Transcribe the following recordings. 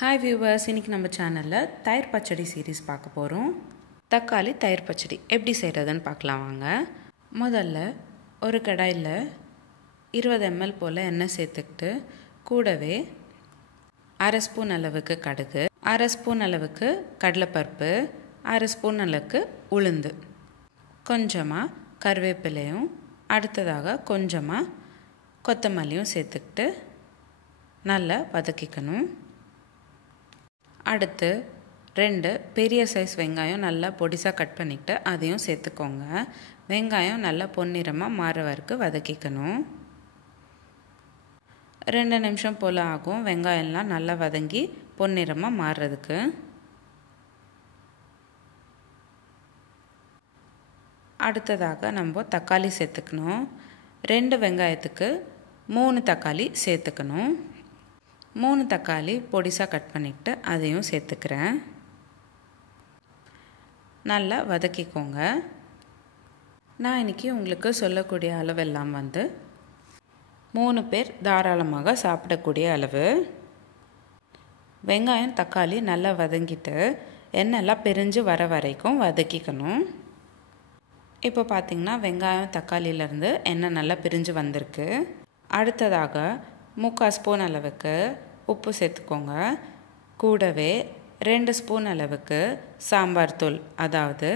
Hi viewers, இன்றைக்கி நம்ம சேனலில் தயிர் பச்சடி சீரீஸ் பார்க்க போகிறோம். தக்காளி தயிர் பச்சடி எப்படி செய்கிறதுன்னு பார்க்கலாம் வாங்க. முதல்ல ஒரு கடாயில் 20 ml போல் எண்ணெய் சேர்த்துக்கிட்டு கூடவே அரை ஸ்பூன் அளவுக்கு கடுகு, அரை ஸ்பூன் அளவுக்கு கடலைப்பருப்பு, அரை ஸ்பூன் அளவுக்கு உளுந்து, கொஞ்சமாக கருவேப்பிலையும் அடுத்ததாக கொஞ்சமாக கொத்தமல்லியும் சேர்த்துக்கிட்டு நல்லா வதக்கிக்கணும். அடுத்து 2 பெரிய சைஸ் வெங்காயம் நல்லா பொடிசாக கட் பண்ணிக்கிட்டு அதையும் சேர்த்துக்கோங்க. வெங்காயம் நல்லா பொன்னிறமாக மாற வரைக்கும் வதக்கிக்கணும். 2 நிமிஷம் போல் ஆகும் வெங்காயம்லாம் நல்லா வதங்கி பொன்னிறமாக மாறுறதுக்கு. அடுத்ததாக நம்ம தக்காளி சேர்த்துக்கணும். 2 வெங்காயத்துக்கு 3 தக்காளி சேர்த்துக்கணும். 3 தக்காளி பொடிசாக கட் பண்ணிக்கிட்டு அதையும் சேர்த்துக்கிறேன். நல்லா வதக்கிக்கோங்க. நான் இன்றைக்கி உங்களுக்கு சொல்லக்கூடிய அளவெல்லாம் 3 பேர் தாராளமாக சாப்பிடக்கூடிய அளவு. வெங்காயம் தக்காளி நல்லா வதங்கிட்டு எண்ணெய்லாம் பிரிஞ்சு வர வரைக்கும் வதக்கிக்கணும். இப்போ பார்த்திங்கன்னா வெங்காயம் தக்காளியிலேருந்து எண்ணெய் நல்லா பிரிஞ்சு வந்திருக்கு. அடுத்ததாக 3/4 ஸ்பூன் அளவுக்கு உப்பு சேர்த்துக்கோங்க. கூடவே 2 ஸ்பூன் அளவுக்கு சாம்பார் தூள், அதாவது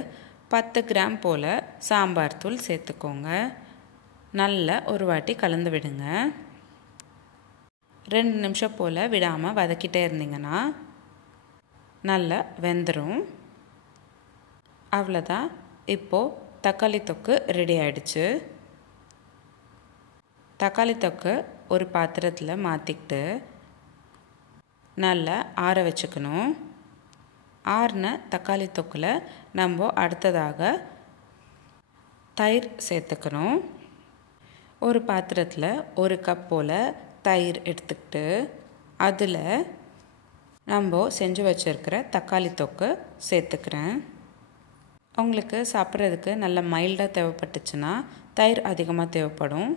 10 கிராம் போல் சாம்பார் தூள் சேர்த்துக்கோங்க. நல்லா ஒரு வாட்டி கலந்து விடுங்க. 2 நிமிஷம் போல் விடாமல் வதக்கிட்டே இருந்தீங்கன்னா நல்லா வெந்துடும். அவ்வளோதான். இப்போது தக்காளி தொக்கு ரெடி ஆகிடுச்சு. தக்காளி தொக்கு ஒரு பாத்திரத்தில் மாற்றிக்கிட்டு நல்லா ஆற வச்சுக்கணும். ஆறின தக்காளி தொக்கில் நம்ம அடுத்ததாக தயிர் சேர்த்துக்கணும். ஒரு பாத்திரத்தில் 1 கப் போல் தயிர் எடுத்துக்கிட்டு அதில் நம்ம செஞ்சு வச்சுருக்கிற தக்காளி தொக்கு சேர்த்துக்கிறேன். உங்களுக்கு சாப்பிட்றதுக்கு நல்ல மைல்டாக தேவைப்பட்டுச்சுன்னா தயிர் அதிகமாக தேவைப்படும்.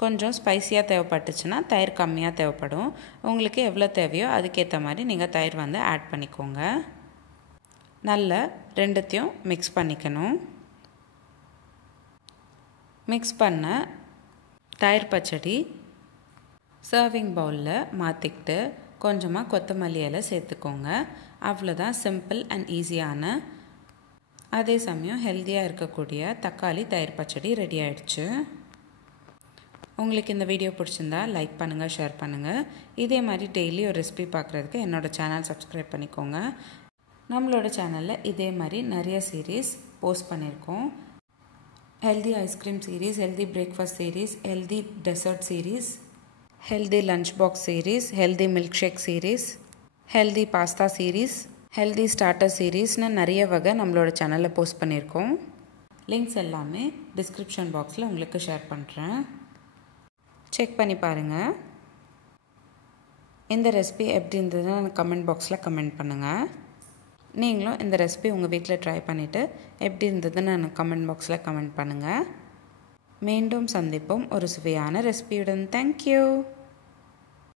கொஞ்சம் ஸ்பைஸியாக தேவைப்பட்டுச்சுன்னா தயிர் கம்மியாக தேவைப்படும். உங்களுக்கு எவ்வளோ தேவையோ அதுக்கேற்ற மாதிரி நீங்கள் தயிர் ஆட் பண்ணிக்கோங்க. நல்லா ரெண்டுத்தையும் மிக்ஸ் பண்ணிக்கணும். மிக்ஸ் பண்ண தயிர் பச்சடி சர்விங் பவுலில் மாற்றிக்கிட்டு கொஞ்சமாக கொத்தமல்லி இலை சேர்த்துக்கோங்க. அவ்வளோதான். சிம்பிள் அண்ட் ஈஸியான, அதே சமயம் ஹெல்த்தியாக இருக்கக்கூடிய தக்காளி தயிர் பச்சடி ரெடி ஆகிடுச்சு. உங்களுக்கு இந்த வீடியோ பிடிச்சிருந்தா லைக் பண்ணுங்கள், ஷேர் பண்ணுங்கள். இதே மாதிரி டெய்லி ஒரு ரெசிபி பார்க்குறதுக்கு என்னோடய சேனல் சப்ஸ்கிரைப் பண்ணிக்கோங்க. நம்மளோட சேனலில் இதே மாதிரி நிறைய சீரீஸ் போஸ்ட் பண்ணியிருக்கோம். Healthy ice cream series, healthy breakfast series, healthy dessert series, healthy lunch box series, healthy milk shake series, healthy pasta series, healthy starter சீரீஸ்னு நிறைய வகை நம்மளோட சேனலில் போஸ்ட் பண்ணியிருக்கோம். லிங்க்ஸ் எல்லாமே டிஸ்கிரிப்ஷன் பாக்ஸில் உங்களுக்கு ஷேர் பண்ணுறேன். செக் பண்ணி பாருங்கள். இந்த ரெசிபி எப்படி இருந்ததுன்னு கமெண்ட் பாக்ஸில் கமெண்ட் பண்ணுங்கள். நீங்களும் இந்த ரெசிபி உங்கள் வீட்டில் ட்ரை பண்ணிவிட்டு எப்படி இருந்ததுன்னு எனக்கு கமெண்ட் பாக்ஸில் கமெண்ட் பண்ணுங்கள். மீண்டும் சந்திப்போம் ஒரு சுவையான ரெசிபியுடன். தேங்க்யூ.